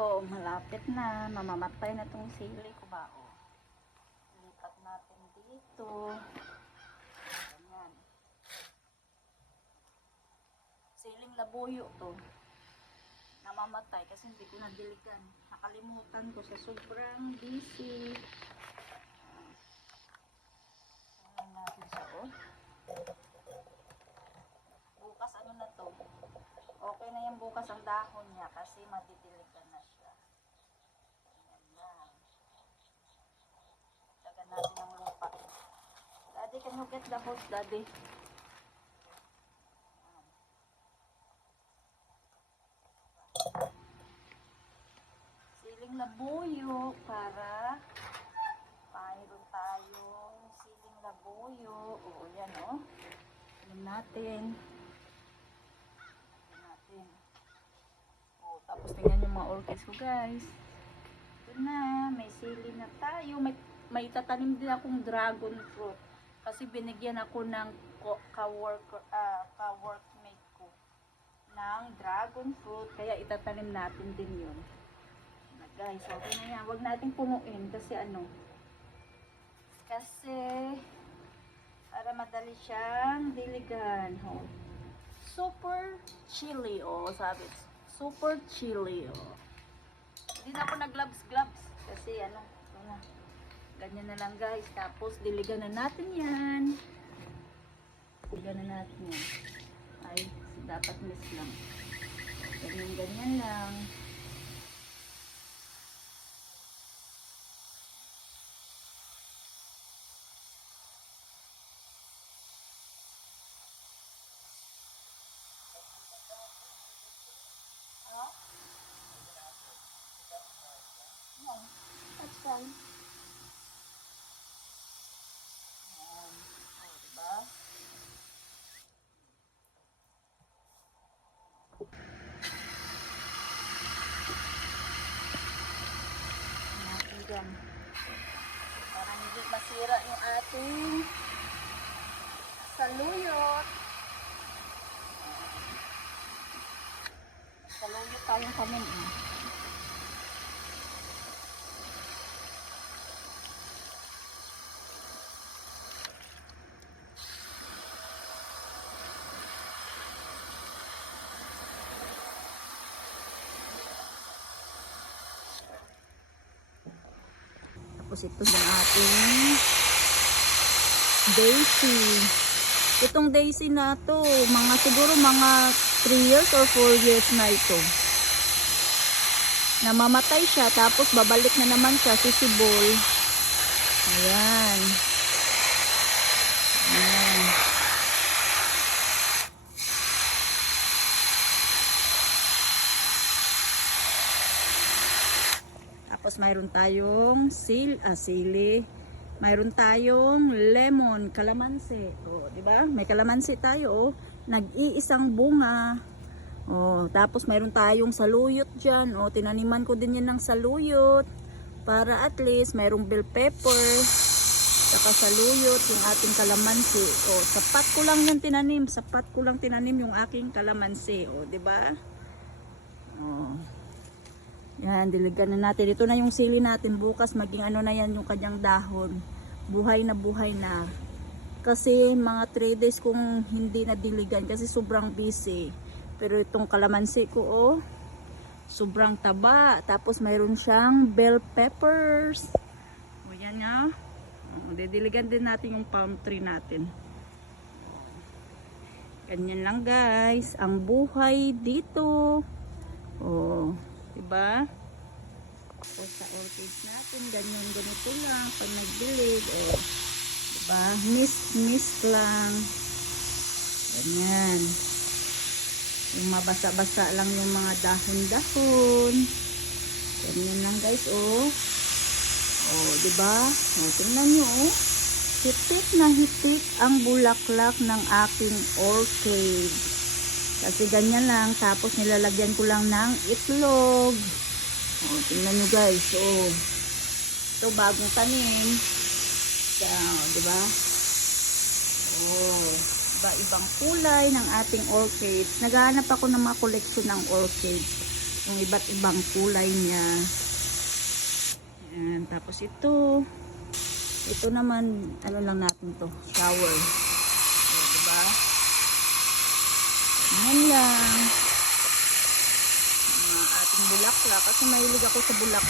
Oo, malapit na. Mamamatay na tong sili ko ba? O. Lipat natin dito. Ganyan. Siling labuyo to. Namamatay kasi hindi ko nadiligan. Nakalimutan ko sa sobrang busy. Tingnan natin siya, oh. Bukas ano na to? Okay na yan bukas ang dahon niya kasi madidiligan na siya. Ayan lang. Tagan natin ang lupa. Daddy, can you get the hose, Daddy? Siling labuyo para mayroon tayong siling labuyo. Oo, yan o. Tingnan natin. Oh, tapos tingnan yung mga orchids ko, guys. Ito na, may sili na tayo. May tatanim din akong dragon fruit. Kasi binigyan ako ng ka-workmate ko ng dragon fruit. Kaya itatanim natin din yun. Na, guys, okay na yan. Huwag natin punuin kasi ano. Kasi para madali siyang diligan. Oh. Super chili, oh, sabi. Super chili, oh. Hindi na ako nag-gloves kasi ano, ganyan na lang, guys. Tapos diligan na natin yan. Diligan na natin yan. Ay, dapat miss lang. Ganyan lang. That's fine. Ayan. O, diba? Natin dyan. Para hindi masira yung ating saluyot. Saluyot tayong kamin. Tapos ito yung ating daisy. Itong daisy na to, siguro mga 3 years or 4 years na ito. Namamatay siya, tapos babalik na naman siya, sisibol. Ayan. Ayan. Tapos mayroon tayong sili. Mayroon tayong lemon, kalamansi. Oh, 'di ba? May kalamansi tayo, oh. Nag-iisang bunga. Oh, tapos mayroon tayong saluyot diyan. Oh, tinaniman ko din 'yan ng saluyot para at least mayroong bell pepper. Saka saluyot yung ating kalamansi. Oh, sapat ko lang 'yan tinanim. Sapat ko lang tinanim yung aking kalamansi. Oh, 'di ba? Oh. Yan, diligan na natin. Ito na yung sili natin. Bukas maging ano na yan yung kanyang dahon. Buhay na. Kasi mga 3 days kung hindi na diligan kasi sobrang busy. Pero itong kalamansi ko, oh, sobrang taba. Tapos mayroon siyang bell peppers. O yan nga. Didiligan din natin yung palm tree natin. Ganyan lang, guys. Ang buhay dito. Oh. Diba? O sa orchids natin, ganito lang pag nagdilig, o diba? Mist lang. Ganyan. Yung mabasa-basa lang yung mga dahon-dahon. Ganyan lang, guys, o. O, diba? O, tingnan nyo, o. Hitik na hitik ang bulaklak ng aking orchid. Kasi ganyan lang, tapos nilalagyan ko lang ng itlog. O, tingnan nyo, guys. O, ito bagong tanim. So, diba? O, iba-ibang kulay ng ating orchids. Naghahanap ako ng mga koleksyon ng orchids. Yung iba't ibang kulay niya. Ayan. Tapos ito naman, ano lang natin to, shower. O, diba? Yan lang. Mga ating bulaklak. Kasi mahilig ako sa bulaklak.